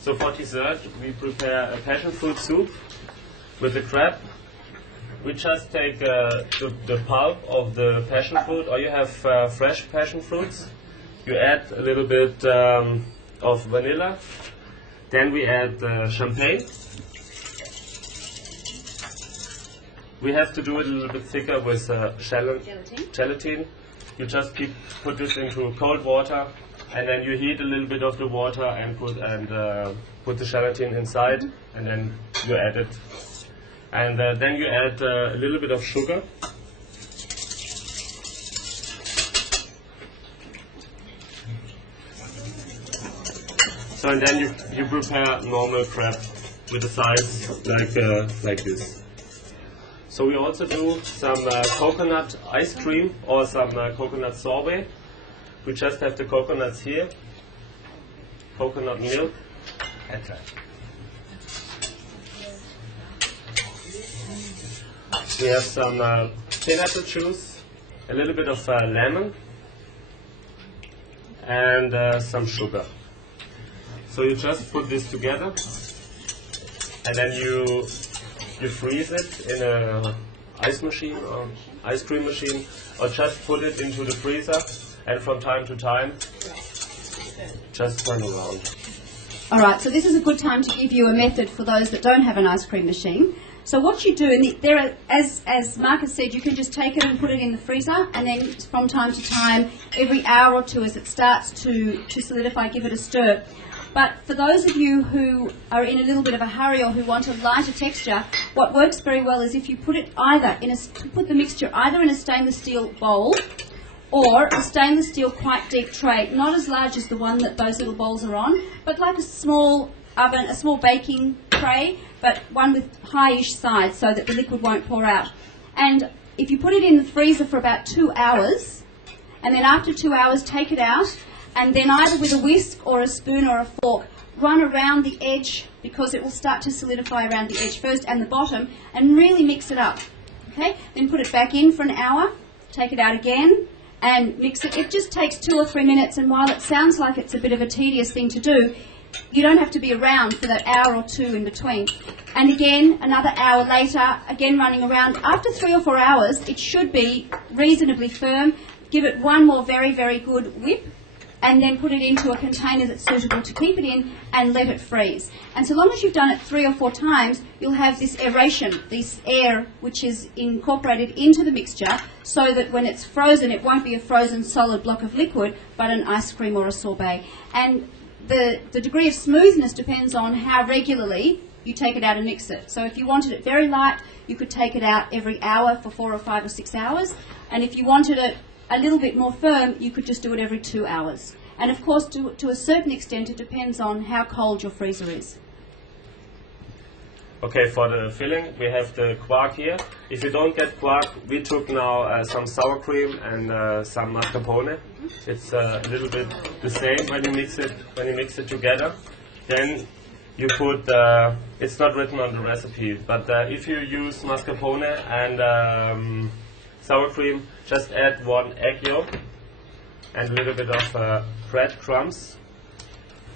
So for dessert, we prepare a passion fruit soup with the crab. We just take the pulp of the passion fruit, or you have fresh passion fruits. You add a little bit of vanilla. Then we add champagne. We have to do it a little bit thicker with gelatin. You just put this into cold water, and then you heat a little bit of the water and put the gelatin inside, and then you add it. And then you add a little bit of sugar. So and then you prepare normal crab with the sides like this. So we also do some coconut ice cream or some coconut sorbet. We just have the coconuts here, coconut milk. We have some pineapple juice, a little bit of lemon, and some sugar. So you just put this together, and then you freeze it in a ice machine or ice cream machine, or just put it into the freezer, and from time to time just turn around. All right, so this is a good time to give you a method for those that don't have an ice cream machine. So what you do, and there are, as Marcus said, you can just take it and put it in the freezer, and then from time to time, every hour or two as it starts to solidify, give it a stir. But for those of you who are in a little bit of a hurry or who want a lighter texture, what works very well is if you put it put the mixture either in a stainless steel bowl or a stainless steel quite deep tray, not as large as the one that those little bowls are on, but like a small oven, a small baking tray, but one with high-ish sides so that the liquid won't pour out. And if you put it in the freezer for about 2 hours, and then after 2 hours take it out, and then either with a whisk or a spoon or a fork, run around the edge, because it will start to solidify around the edge first and the bottom, and really mix it up. Okay? Then put it back in for an hour, take it out again, and mix it. It just takes 2 or 3 minutes, and while it sounds like it's a bit of a tedious thing to do, you don't have to be around for that hour or two in between. And again, another hour later, again running around. After 3 or 4 hours, it should be reasonably firm. Give it one more very, very good whip, and then put it into a container that's suitable to keep it in and let it freeze. And so long as you've done it 3 or 4 times, you'll have this aeration, this air which is incorporated into the mixture, so that when it's frozen, it won't be a frozen solid block of liquid, but an ice cream or a sorbet. And the degree of smoothness depends on how regularly you take it out and mix it. So if you wanted it very light, you could take it out every hour for 4 or 5 or 6 hours. And if you wanted it a little bit more firm, you could just do it every 2 hours. And of course, to a certain extent, it depends on how cold your freezer is. Okay, for the filling, we have the quark here. If you don't get quark, we took now some sour cream and some mascarpone. It's a little bit the same when you mix it together. Then you put, it's not written on the recipe, but if you use mascarpone and sour cream, just add 1 egg yolk and a little bit of breadcrumbs,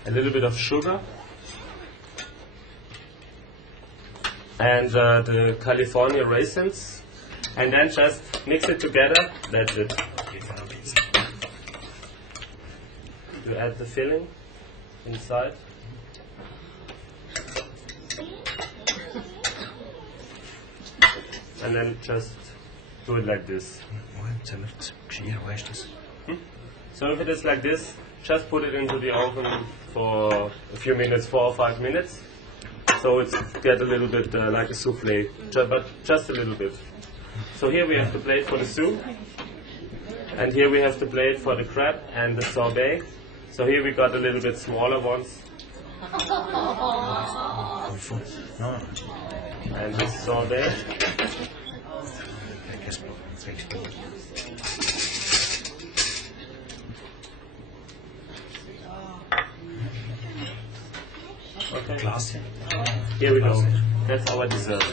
a little bit of sugar, and the California raisins, and then just mix it together. That's it. You add the filling inside. And then just do it like this. So if it is like this, just put it into the oven for a few minutes, 4 or 5 minutes. So it's get a little bit like a souffle, but just a little bit. So here we have the plate for the soup, and here we have the plate for the crab and the sorbet. So here we got a little bit smaller ones. And the sorbet. Okay. Here we go. That's our dessert.